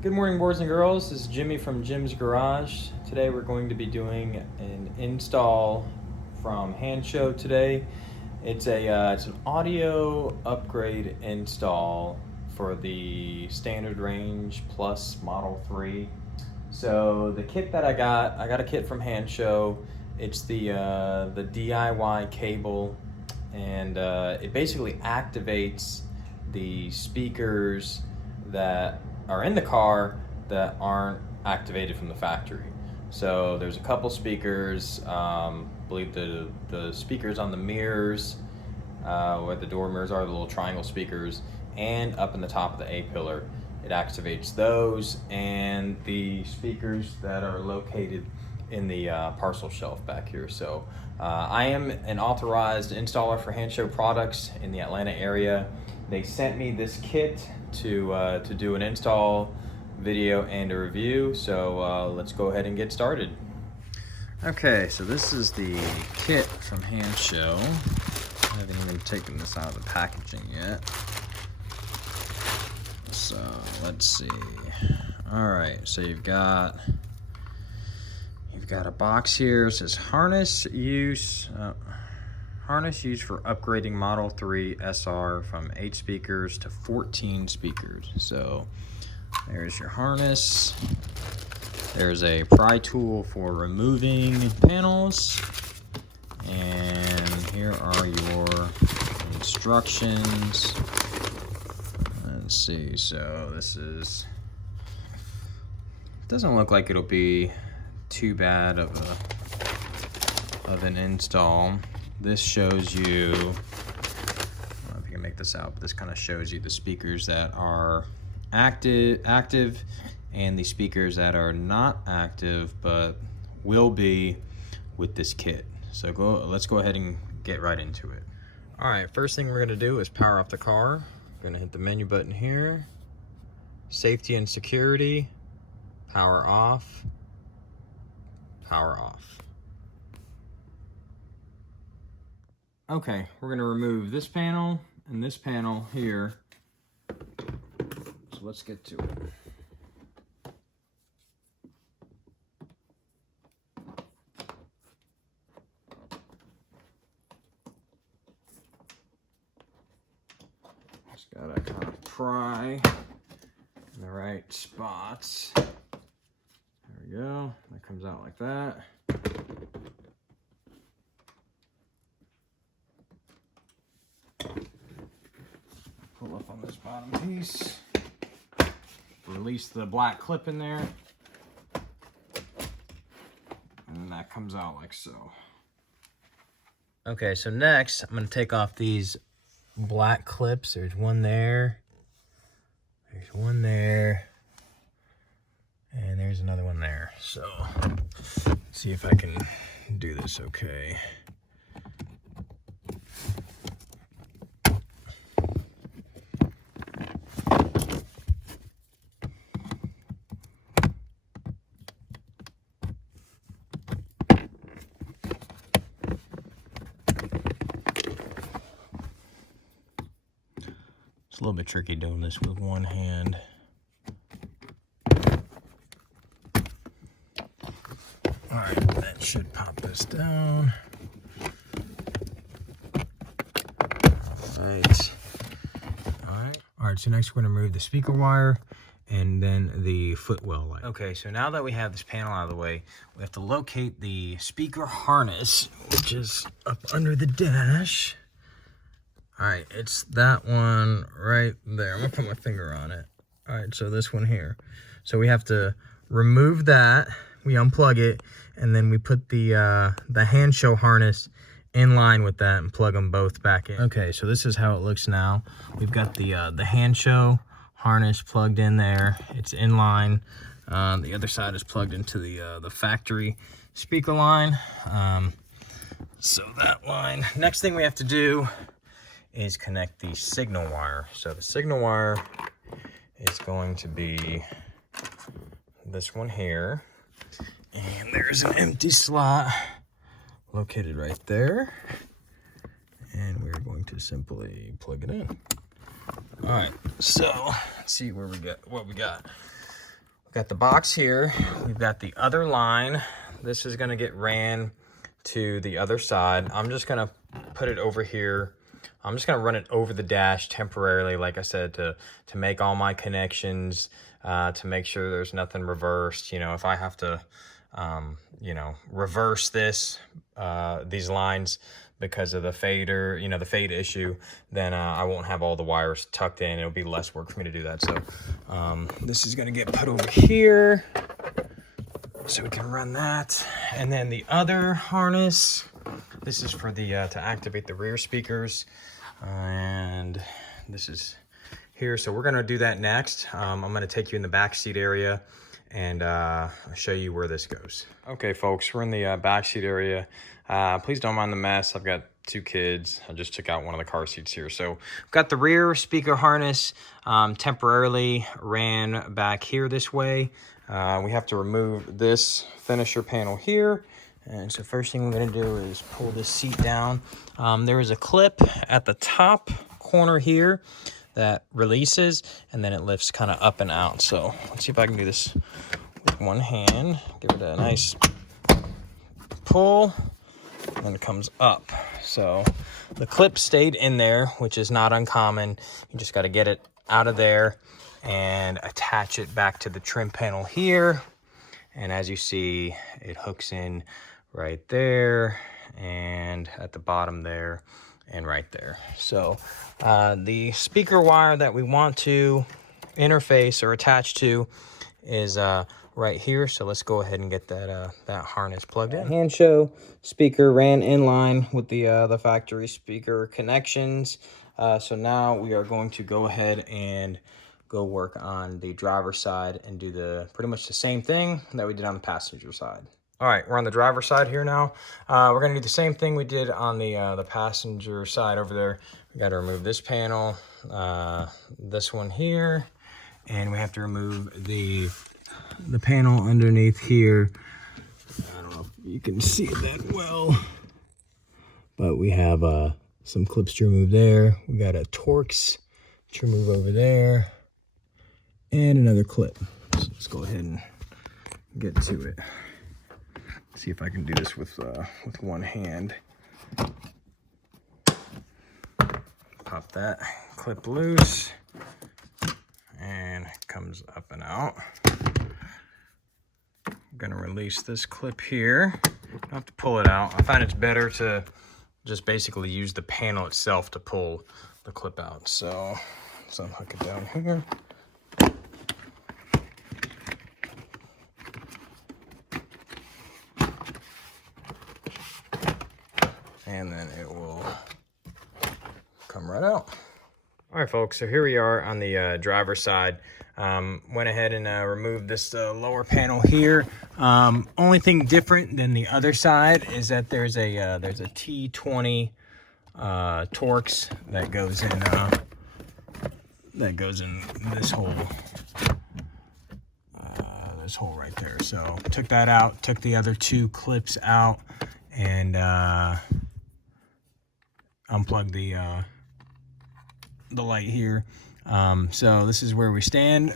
Good morning, boys and girls. This is Jimmy from Jim's Garage. Today we're going to be doing an install from Hansshow today. It's an audio upgrade install for the Standard Range Plus Model 3. So the kit that I got a kit from Hansshow. It's the DIY cable, and it basically activates the speakers that are in the car that aren't activated from the factory. So there's a couple speakers. I believe the speakers on the mirrors, where the door mirrors are, the little triangle speakers, and up in the top of the A-pillar. It activates those, and the speakers that are located in the parcel shelf back here. So I am an authorized installer for Hansshow products in the Atlanta area. They sent me this kit to do an install video and a review. So let's go ahead and get started. Okay, so this is the kit from Hansshow. I haven't even taken this out of the packaging yet. So let's see. All right, so you've got a box here. It says harness used for upgrading Model 3 SR from 8 speakers to 14 speakers. So there's your harness. There's a pry tool for removing panels. And here are your instructions. Let's see, so this doesn't look like it'll be too bad of an install. This shows you, I don't know if you can make this out, but this kind of shows you the speakers that are active and the speakers that are not active but will be with this kit. So let's go ahead and get right into it. All right, first thing we're gonna do is power off the car. I'm gonna hit the menu button here. Safety and security, power off, power off. Okay, we're gonna remove this panel and this panel here. So let's get to it. Just gotta kind of pry in the right spots. There we go, that comes out like that. Pull up on this bottom piece, release the black clip in there, and that comes out like so. Okay, so next I'm going to take off these black clips. There's one there, there's one there, and there's another one there. So let's see if I can do this okay. It's a little bit tricky doing this with one hand. All right, that should pop this down. All right, so next we're gonna remove the speaker wire and then the footwell light. Okay, so now that we have this panel out of the way, we have to locate the speaker harness, which is up under the dash. All right, it's that one right there. I'm gonna put my finger on it. All right, so this one here. So we have to remove that, we unplug it, and then we put the Hansshow harness in line with that and plug them both back in. Okay, so this is how it looks now. We've got the Hansshow harness plugged in there. It's in line. The other side is plugged into the factory speaker line. So that line. Next thing we have to do is connect the signal wire. So the signal wire is going to be this one here, and there's an empty slot located right there, and we're going to simply plug it in. All right, so let's see what we got. We've got the box here. We've got the other line. This is gonna get ran to the other side. I'm just gonna put it over here. I'm just gonna run it over the dash temporarily, like I said, to make all my connections, to make sure there's nothing reversed. You know, if I have to, you know, reverse this, these lines because of the fader, you know, the fade issue, then I won't have all the wires tucked in. It'll be less work for me to do that. So this is gonna get put over here so we can run that. And then the other harness, this is for the to activate the rear speakers, and this is here. So we're gonna do that next. I'm gonna take you in the back seat area and show you where this goes. Okay, folks, we're in the back seat area. Please don't mind the mess. I've got 2 kids. I just took out one of the car seats here. So we've got the rear speaker harness temporarily ran back here this way. We have to remove this finisher panel here. And so first thing we're gonna do is pull this seat down. There is a clip at the top corner here that releases, and then it lifts kind of up and out. So let's see if I can do this with one hand. Give it a nice pull, and then it comes up. So the clip stayed in there, which is not uncommon. You just got to get it out of there and attach it back to the trim panel here. And as you see, it hooks in right there and at the bottom there and right there. So the speaker wire that we want to interface or attach to is right here. So let's go ahead and get that that harness plugged in. Hansshow speaker ran in line with the factory speaker connections. So now we are going to go ahead and go work on the driver's side and do pretty much the same thing that we did on the passenger side. All right, we're on the driver's side here now. We're gonna do the same thing we did on the passenger side over there. We gotta remove this panel, this one here, and we have to remove the panel underneath here. I don't know if you can see it that well, but we have some clips to remove there. We got a Torx to remove over there, and another clip. So let's go ahead and get to it. See if I can do this with one hand. Pop that clip loose, and it comes up and out. I'm gonna release this clip here. Don't have to pull it out. I find it's better to just basically use the panel itself to pull the clip out. So unhook it down here. And then it will come right out. All right, folks, so here we are on the driver's side. Went ahead and removed this lower panel here. Only thing different than the other side is that there's a T20 Torx that goes in this hole. This hole right there. So took that out, took the other 2 clips out, and unplug the light here. So this is where we stand.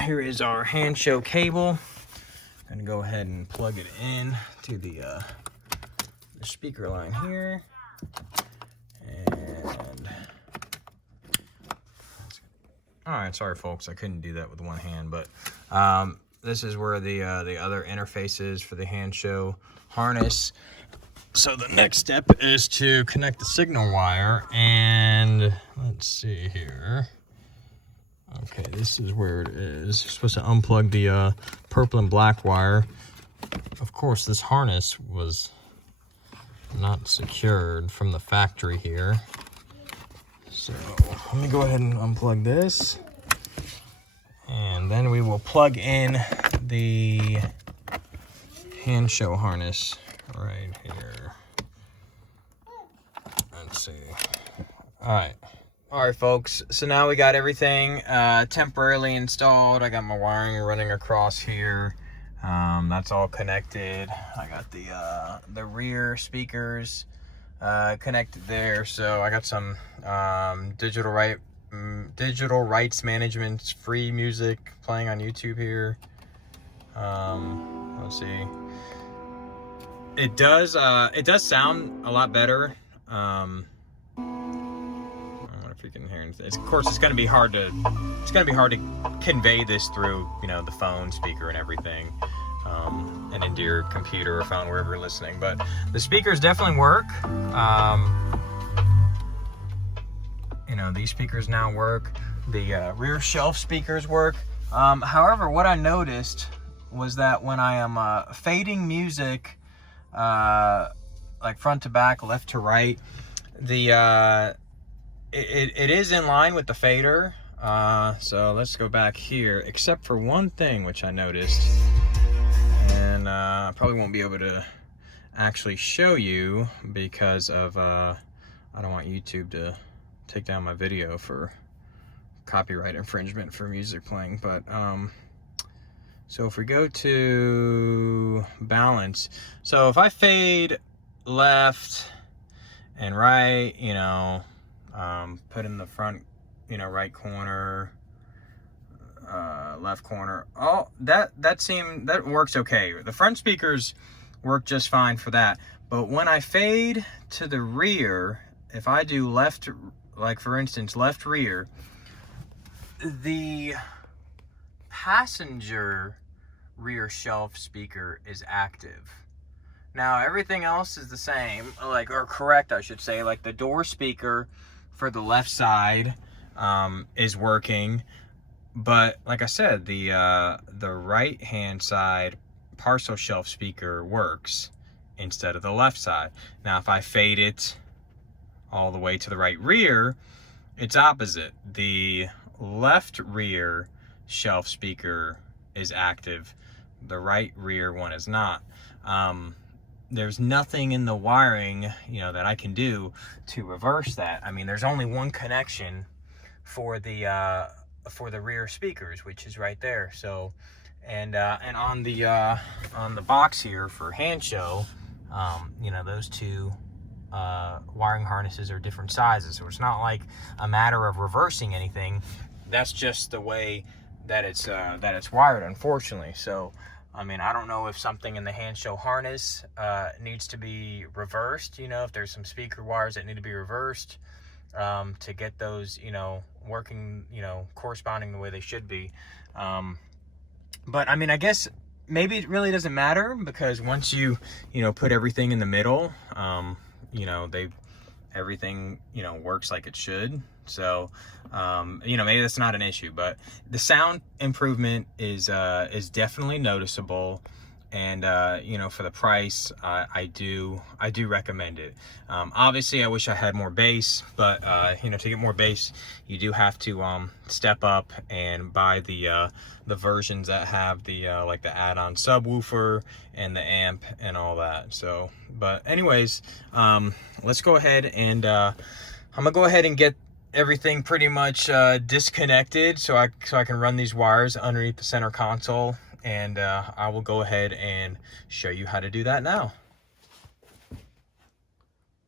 Here is our Hansshow cable. I'm gonna go ahead and plug it in to the speaker line here. And all right, sorry folks, I couldn't do that with one hand, but this is where the other interface is for the Hansshow harness. So the next step is to connect the signal wire, and let's see here. Okay, this is where it is. You're supposed to unplug the purple and black wire. Of course, this harness was not secured from the factory here. So let me go ahead and unplug this, and then we will plug in the Hansshow harness right here. Let's see. All right, folks. So now we got everything temporarily installed. I got my wiring running across here. That's all connected. I got the rear speakers connected there. So I got some digital rights management free music playing on YouTube here. Let's see. It does sound a lot better. I don't know if you can hear anything. Of course, it's going to be hard to convey this through, you know, the phone speaker and everything, and into your computer or phone, wherever you're listening. But the speakers definitely work. You know, these speakers now work. The rear shelf speakers work. However, what I noticed was that when I am fading music, like front to back, left to right, the it is in line with the fader. So let's go back here, except for one thing which I noticed, and I probably won't be able to actually show you because of I don't want YouTube to take down my video for copyright infringement for music playing. But so if we go to balance, so if I fade left and right, you know, put in the front, you know, right corner, left corner, oh, that works okay. The front speakers work just fine for that. But when I fade to the rear, if I do left, like for instance, left rear, the passenger rear shelf speaker is active. Now everything else is the same, like, or correct, I should say. Like the door speaker for the left side is working, but like I said, the right hand side parcel shelf speaker works instead of the left side. Now if I fade it all the way to the right rear, it's opposite. The left rear shelf speaker is active, the right rear one is not. There's nothing in the wiring, you know, that I can do to reverse that. I mean, there's only one connection for the rear speakers, which is right there. So, and on the box here for Hansshow, you know, those two wiring harnesses are different sizes, so it's not like a matter of reversing anything. That's just the way that it's wired, unfortunately. So I mean, I don't know if something in the Hansshow harness needs to be reversed, you know, if there's some speaker wires that need to be reversed to get those, you know, working, you know, corresponding the way they should be. But I mean, I guess maybe it really doesn't matter, because once you know, put everything in the middle, you know, everything, you know, works like it should. So, you know, maybe that's not an issue, but the sound improvement is definitely noticeable. And, you know, for the price, I do recommend it. Obviously I wish I had more bass, but, you know, to get more bass, you do have to, step up and buy the versions that have the, like the add-on subwoofer and the amp and all that. So, but anyways, let's go ahead and, I'm gonna go ahead and get everything pretty much disconnected so I can run these wires underneath the center console, and I will go ahead and show you how to do that now.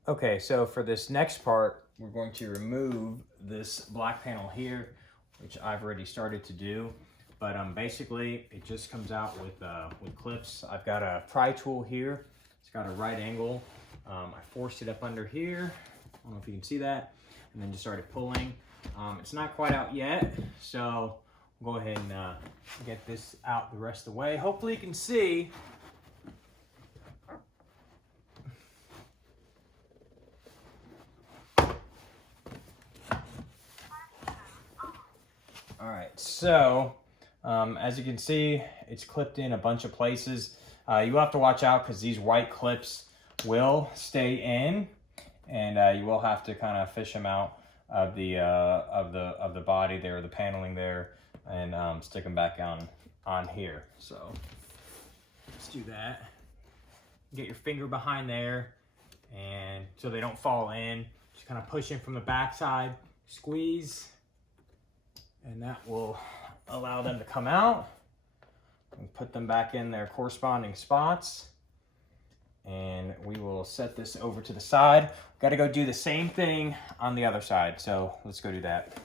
Okay, so for this next part, we're going to remove this black panel here, which I've already started to do. But basically, it just comes out with clips. I've got a pry tool here. It's got a right angle. I forced it up under here. I don't know if you can see that. And then just started pulling. It's not quite out yet, so we'll go ahead and get this out the rest of the way. Hopefully you can see. All right, so as you can see, it's clipped in a bunch of places. You have to watch out because these white clips will stay in, and you will have to kind of fish them out of the body there, the paneling there, and stick them back on here. So let's do that. Get your finger behind there, and so they don't fall in. Just kind of push in from the back side, squeeze, and that will allow them to come out. And put them back in their corresponding spots. And we will set this over to the side. Got to go do the same thing on the other side. So let's go do that.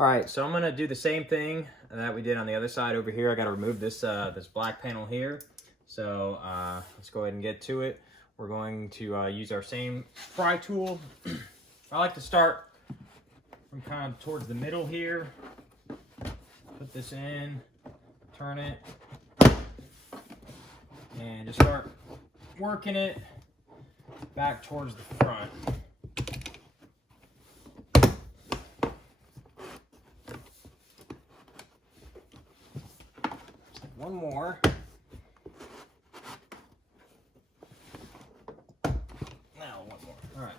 All right, so I'm gonna do the same thing that we did on the other side over here. I gotta remove this this black panel here. So let's go ahead and get to it. We're going to use our same pry tool. I like to start from kind of towards the middle here. Put this in, turn it, and just start working it back towards the front. One more. Now one more. All right.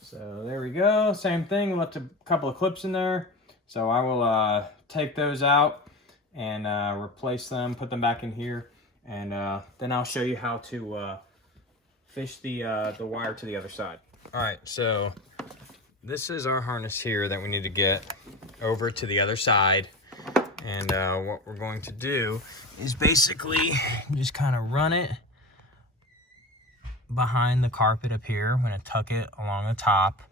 So there we go. Same thing. Left a couple of clips in there. So I will take those out and replace them, put them back in here, and then I'll show you how to fish the wire to the other side. All right. So this is our harness here that we need to get over to the other side. And what we're going to do is basically just kind of run it behind the carpet up here. I'm going to tuck it along the top,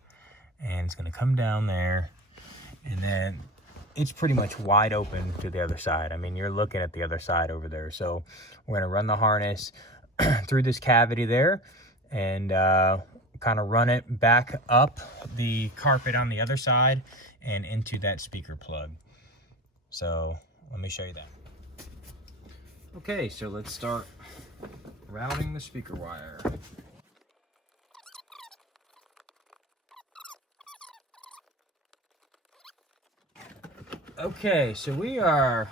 and it's going to come down there. And then it's pretty much wide open to the other side. I mean, you're looking at the other side over there. So we're going to run the harness through this cavity there and kind of run it back up the carpet on the other side and into that speaker plug. So let me show you that. Okay, so let's start routing the speaker wire. Okay, so we are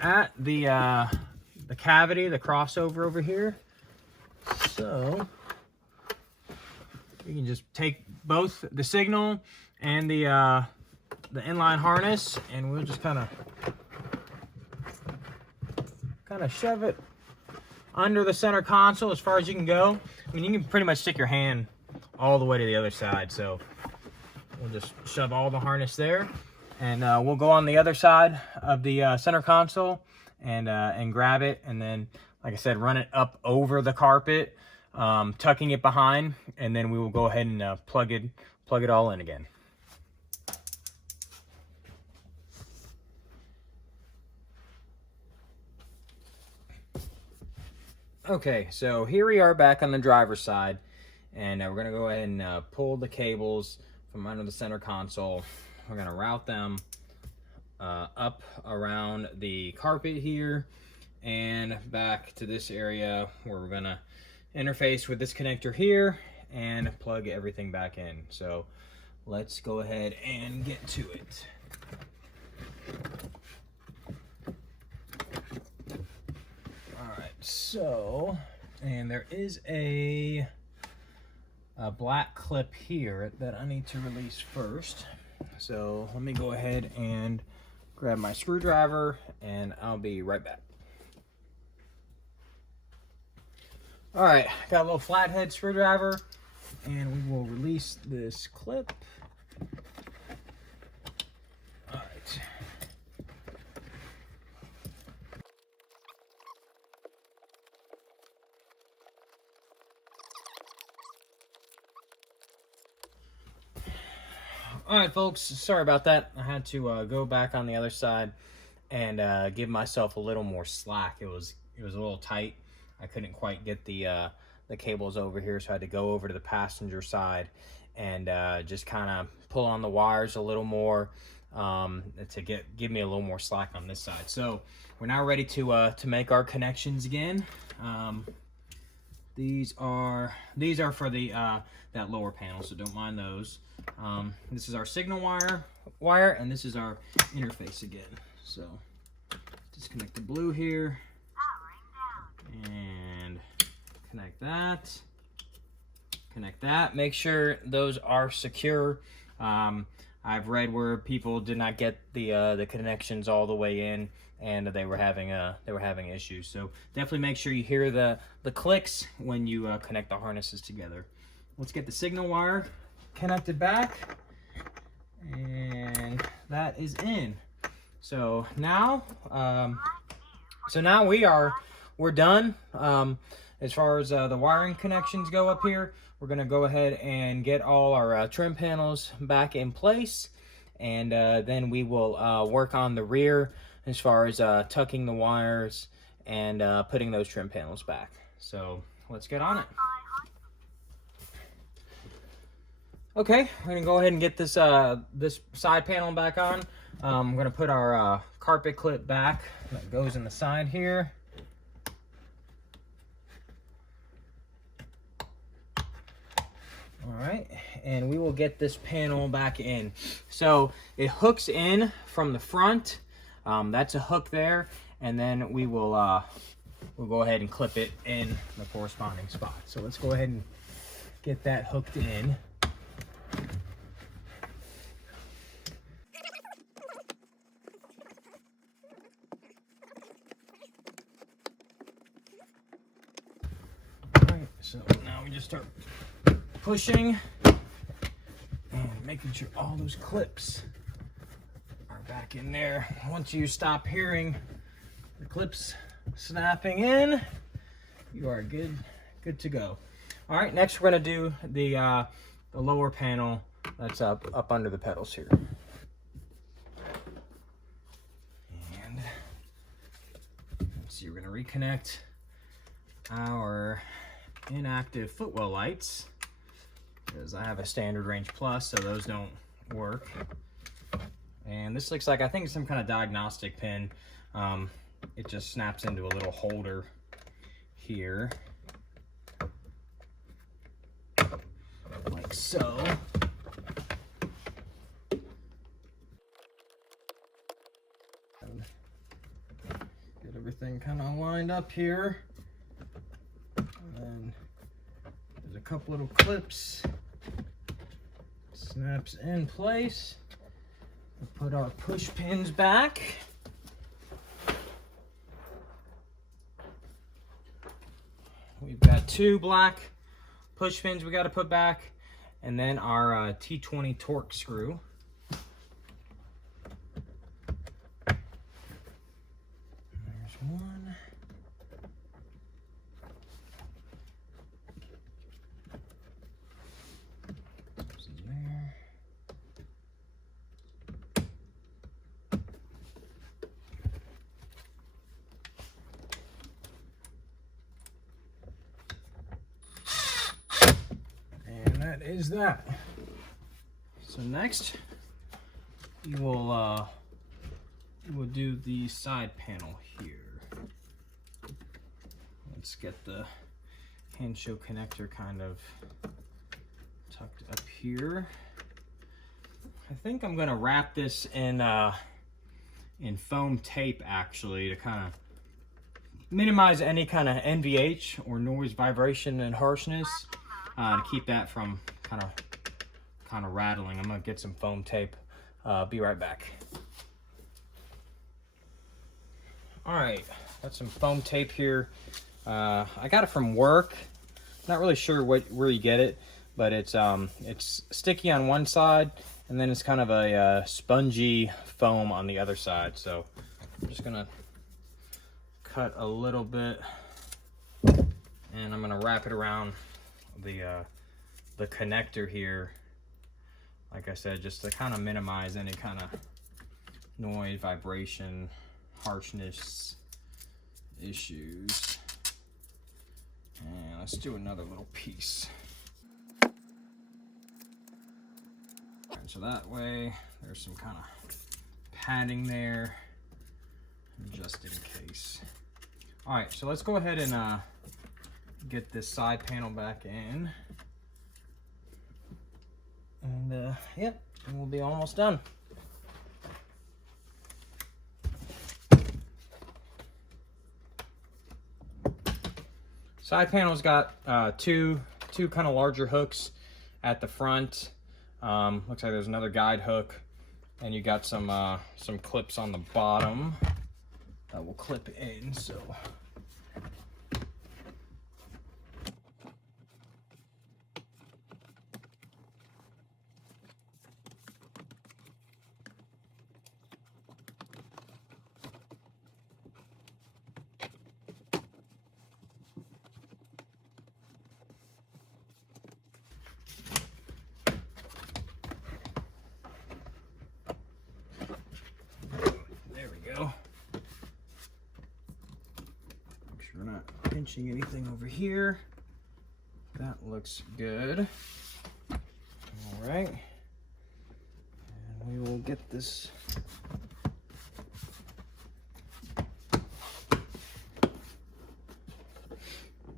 at the cavity, the crossover over here. So you can just take both the signal and the inline harness, and we'll just kind of shove it under the center console as far as you can go. I mean, you can pretty much stick your hand all the way to the other side. So we'll just shove all the harness there, and we'll go on the other side of the center console and grab it, and then, like I said, run it up over the carpet, tucking it behind, and then we will go ahead and plug it all in again. Okay, so here we are back on the driver's side, and we're going to go ahead and pull the cables from under the center console. We're going to route them up around the carpet here and back to this area where we're going to interface with this connector here and plug everything back in. So let's go ahead and get to it. So, and there is a black clip here that I need to release first. So let me go ahead and grab my screwdriver, and I'll be right back. All right, got a little flathead screwdriver, and we will release this clip. All right. All right, folks, sorry about that. I had to go back on the other side and give myself a little more slack. It was a little tight. I couldn't quite get the cables over here, so I had to go over to the passenger side and just kind of pull on the wires a little more to give me a little more slack on this side. So we're now ready to make our connections again. These are for the that lower panel, so don't mind those. This is our signal wire, and this is our interface again. So disconnect the blue here, and connect that. Connect that. Make sure those are secure. I've read where people did not get the connections all the way in, and they were having issues. So definitely make sure you hear the clicks when you connect the harnesses together. Let's get the signal wire connected back, and that is in. So now we're done. as far as the wiring connections go up here, we're going to go ahead and get all our trim panels back in place. And then we will work on the rear as far as tucking the wires and putting those trim panels back. So let's get on it. Okay, we're gonna go ahead and get this this side panel back on. I'm gonna put our carpet clip back that goes in the side here. All right, and we will get this panel back in. So it hooks in from the front. That's a hook there, and then we will we'll go ahead and clip it in the corresponding spot. So let's go ahead and get that hooked in. So now we just start pushing and making sure all those clips are back in there. Once you stop hearing the clips snapping in, you are good to go. All right, next we're gonna do the lower panel that's up under the pedals here. And let's see, we're gonna reconnect our inactive footwell lights because I have a standard range plus, so those don't work. And this looks like, I think it's some kind of diagnostic pin. It just snaps into a little holder here, like so. And get everything kind of lined up here. And there's a couple little clips, snaps in place. We'll put our push pins back. We've got 2 black push pins we got to put back, and then our T20 torque screw. There's one. That is that. So next, you will do the side panel here. Let's get the Hansshow connector kind of tucked up here. I think I'm gonna wrap this in foam tape actually, to kind of minimize any kind of NVH or noise, vibration, and harshness. To keep that from kind of rattling. I'm gonna get some foam tape. Be right back. All right, got some foam tape here. I got it from work. Not really sure where you get it, but it's sticky on one side, and then it's kind of a spongy foam on the other side. So I'm just gonna cut a little bit, and I'm gonna wrap it around the connector here, like I said, just to kind of minimize any kind of noise, vibration, harshness issues. And let's do another little piece. And so that way there's some kind of padding there, just in case. All right, so let's go ahead and get this side panel back in, and yep, and we'll be almost done. Side panel's got two kind of larger hooks at the front. Looks like there's another guide hook, and you got some clips on the bottom that will clip in. So pinching anything over here. That looks good. All right. And we will get this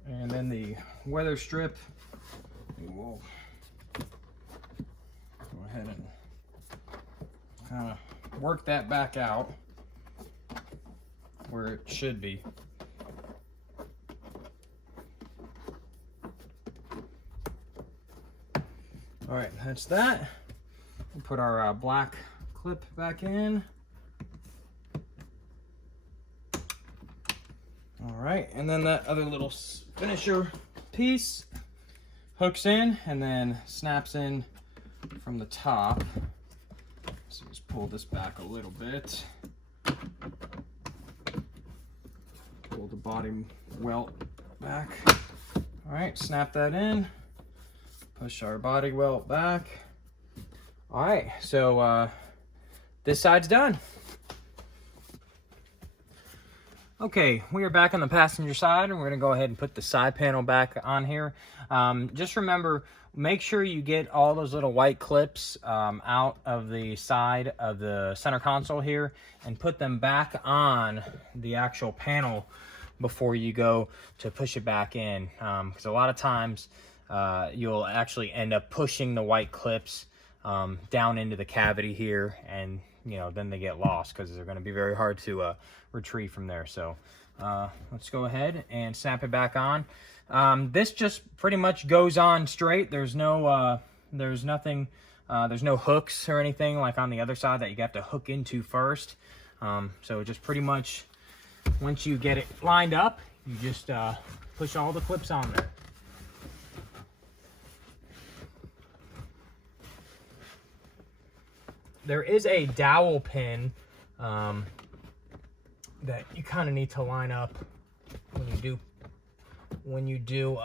and then the weather strip, we will go ahead and kind of work that back out where it should be. All right, that's that. We'll put our black clip back in. All right, and then that other little finisher piece hooks in and then snaps in from the top. So just pull this back a little bit. Pull the body welt back. All right, snap that in. Push our body welt back. All right, so this side's done. Okay, we are back on the passenger side, and we're gonna go ahead and put the side panel back on here. Just remember, make sure you get all those little white clips out of the side of the center console here and put them back on the actual panel before you go to push it back in. Because a lot of times you'll actually end up pushing the white clips down into the cavity here, and then they get lost because they're going to be very hard to retrieve from there. So let's go ahead and snap it back on. This just pretty much goes on straight. There's no there's no hooks or anything like on the other side that you have to hook into first. So just pretty much once you get it lined up, you just push all the clips on there. There is a dowel pin that you kind of need to line up when you do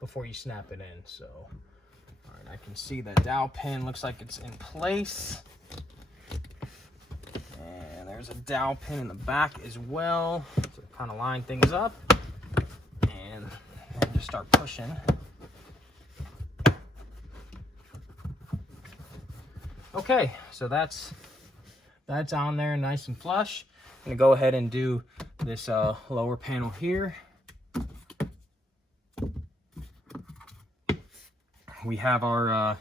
before you snap it in. So, all right, I can see that dowel pin looks like it's in place, and there's a dowel pin in the back as well to kind of line things up, and just start pushing. Okay, so that's on there nice and flush. I'm gonna go ahead and do this lower panel here. We have our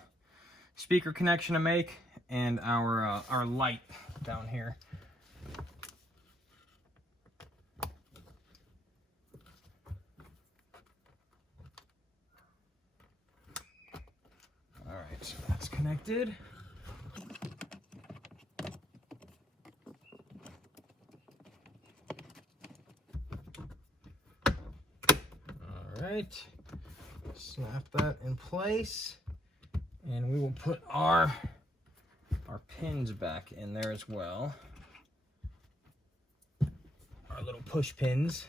speaker connection to make and our light down here. All right, so that's connected. Right, snap that in place, and we will put our pins back in there as well. Our little push pins.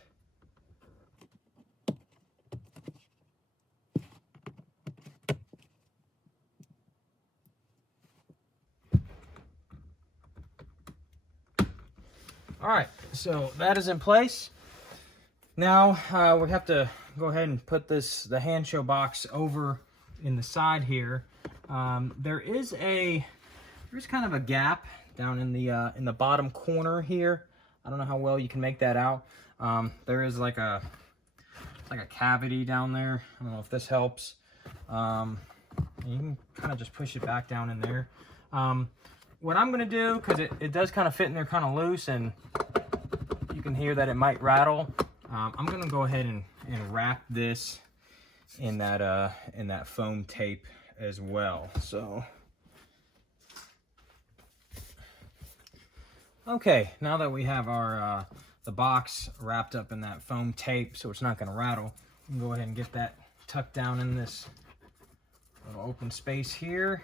All right, so that is in place. Now we have to go ahead and put the Hansshow box over in the side here. There's kind of a gap down in the bottom corner here. I don't know how well you can make that out. There is like a cavity down there. I don't know if this helps. You can kind of just push it back down in there. What I'm gonna do, because it does kind of fit in there kind of loose, and you can hear that it might rattle. I'm gonna go ahead and wrap this in that foam tape as well. So, okay, now that we have our the box wrapped up in that foam tape, so it's not gonna rattle, we can go ahead and get that tucked down in this little open space here.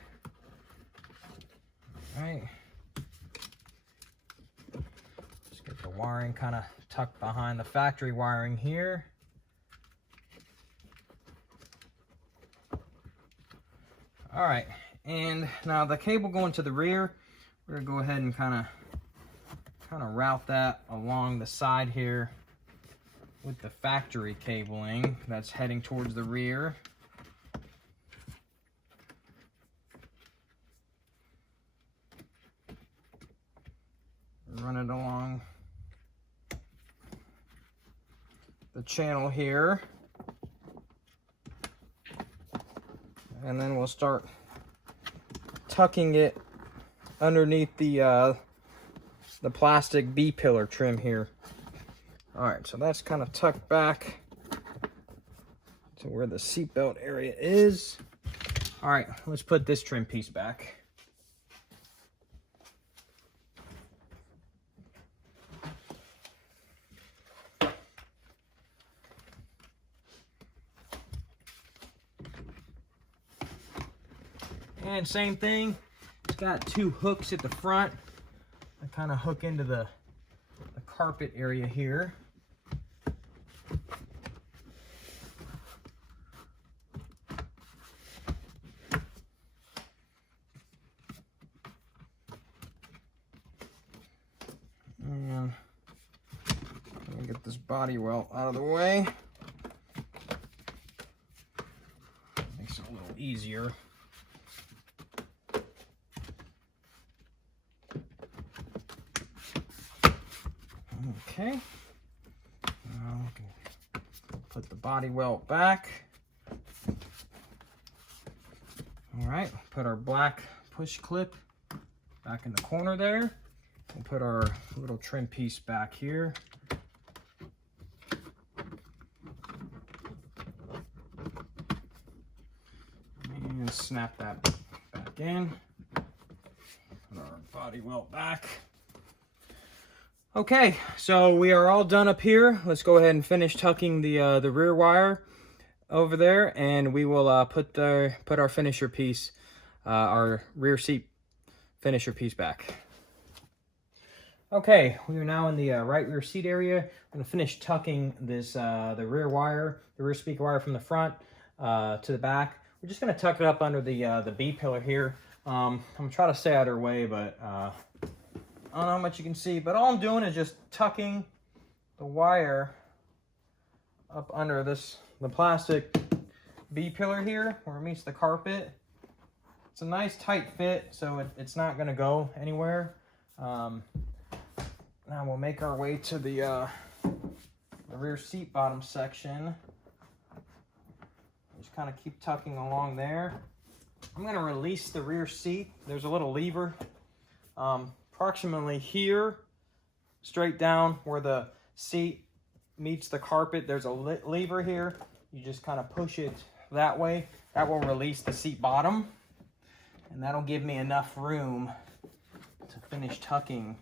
All right. Just get the wiring kind of tucked behind the factory wiring here. All right, and now the cable going to the rear, we're gonna go ahead and kind of route that along the side here with the factory cabling that's heading towards the rear. Run it along the channel here. And then we'll start tucking it underneath the plastic B-pillar trim here. All right, so that's kind of tucked back to where the seatbelt area is. All right, let's put this trim piece back. And same thing, it's got two hooks at the front. I kind of hook into the carpet area here. And let me get this body welt out of the way. Makes it a little easier. Okay, now we can put the body welt back. All right, put our black push clip back in the corner there. We'll put our little trim piece back here. And snap that back in. Put our body welt back. Okay, so we are all done up here. Let's go ahead and finish tucking the rear wire over there, and we will put our finisher piece, our rear seat finisher piece back. Okay, we are now in the right rear seat area. I'm gonna finish tucking this the rear wire, the rear speaker wire from the front to the back. We're just gonna tuck it up under the B pillar here. I'm gonna try to stay out of her way, but I don't know how much you can see, but all I'm doing is just tucking the wire up under the plastic B-pillar here where it meets the carpet. It's a nice tight fit, so it's not going to go anywhere. Now we'll make our way to the rear seat bottom section. Just kind of keep tucking along there. I'm going to release the rear seat. There's a little lever. Approximately here, straight down where the seat meets the carpet, there's a lever here. You just kind of push it that way. That will release the seat bottom, and that'll give me enough room to finish tucking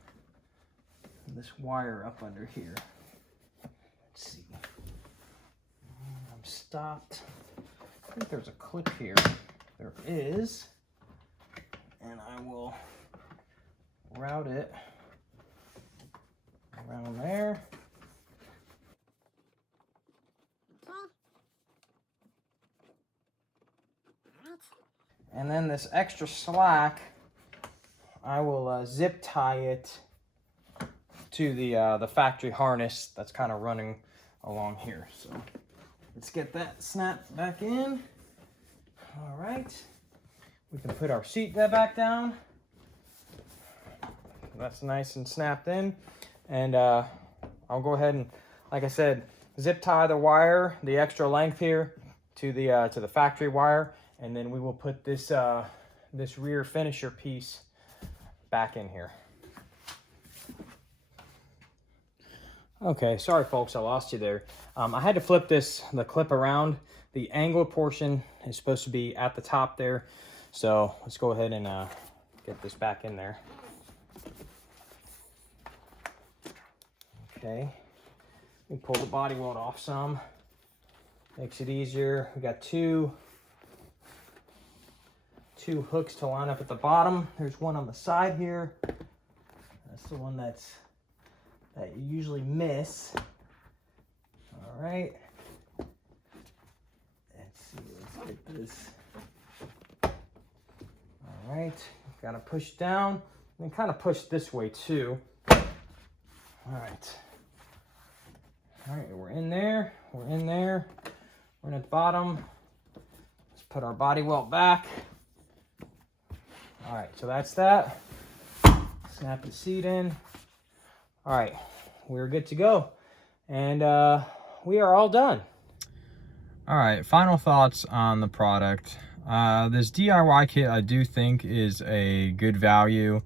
this wire up under here. Let's see. I'm stopped. I think there's a clip here. There is. And I will route it around there. And then this extra slack, I will zip tie it to the factory harness that's kind of running along here. So let's get that snapped back in. All right, we can put our seat back down. That's nice and snapped in, and I'll go ahead and, like I said, zip tie the wire, the extra length here, to the factory wire, and then we will put this this rear finisher piece back in here. Okay, sorry folks, I lost you there. I had to flip the clip around. The angled portion is supposed to be at the top there, so let's go ahead and get this back in there. Okay, we pull the body weld off some, makes it easier. We got two hooks to line up at the bottom. There's one on the side here. That's the one that you usually miss. All right, let's see, let's get this. All right, gotta push down and kind of push this way too. All right. All right, we're in there. We're in there. We're in at the bottom. Let's put our body welt back. All right, so that's that. Snap the seat in. All right, we're good to go. And we are all done. All right, final thoughts on the product. This DIY kit I do think is a good value.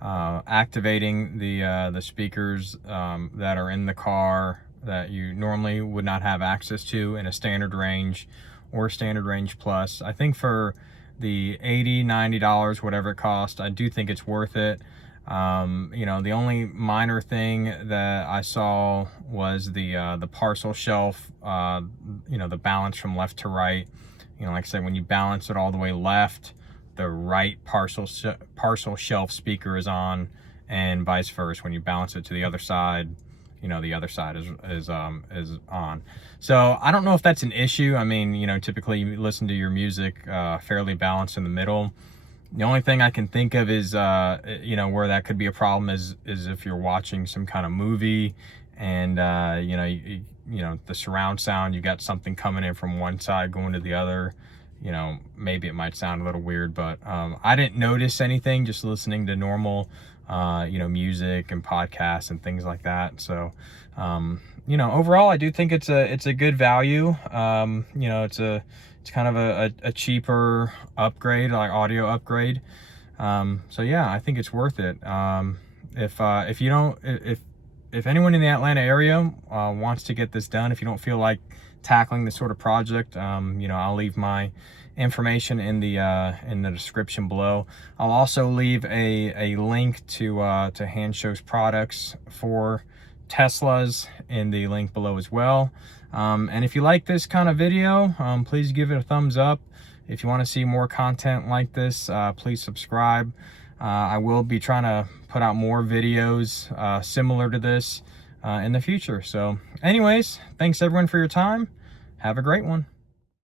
Activating the speakers that are in the car that you normally would not have access to in a standard range or standard range plus. I think for the $80, $90, whatever it costs, I do think it's worth it. You know, the only minor thing that I saw was the parcel shelf, you know, the balance from left to right. You know, like I said, when you balance it all the way left, the right parcel shelf speaker is on, and vice versa. When you balance it to the other side, you know, the other side is on. So I don't know if that's an issue. I mean, you know, typically you listen to your music fairly balanced in the middle. The only thing I can think of is, you know, where that could be a problem is if you're watching some kind of movie and, you know, the surround sound, you got something coming in from one side going to the other. You know, maybe it might sound a little weird, but I didn't notice anything just listening to normal, you know, music and podcasts and things like that. So, you know, overall, I do think it's a good value. You know, it's kind of a cheaper upgrade, like audio upgrade. So yeah, I think it's worth it. If you don't, if anyone in the Atlanta area wants to get this done, if you don't feel like tackling this sort of project, you know, I'll leave my information in the description below. I'll also leave a link to Handshow's products for Teslas in the link below as well. And if you like this kind of video, please give it a thumbs up. If you want to see more content like this, please subscribe. I will be trying to put out more videos similar to this in the future. So anyways, thanks everyone for your time. Have a great one.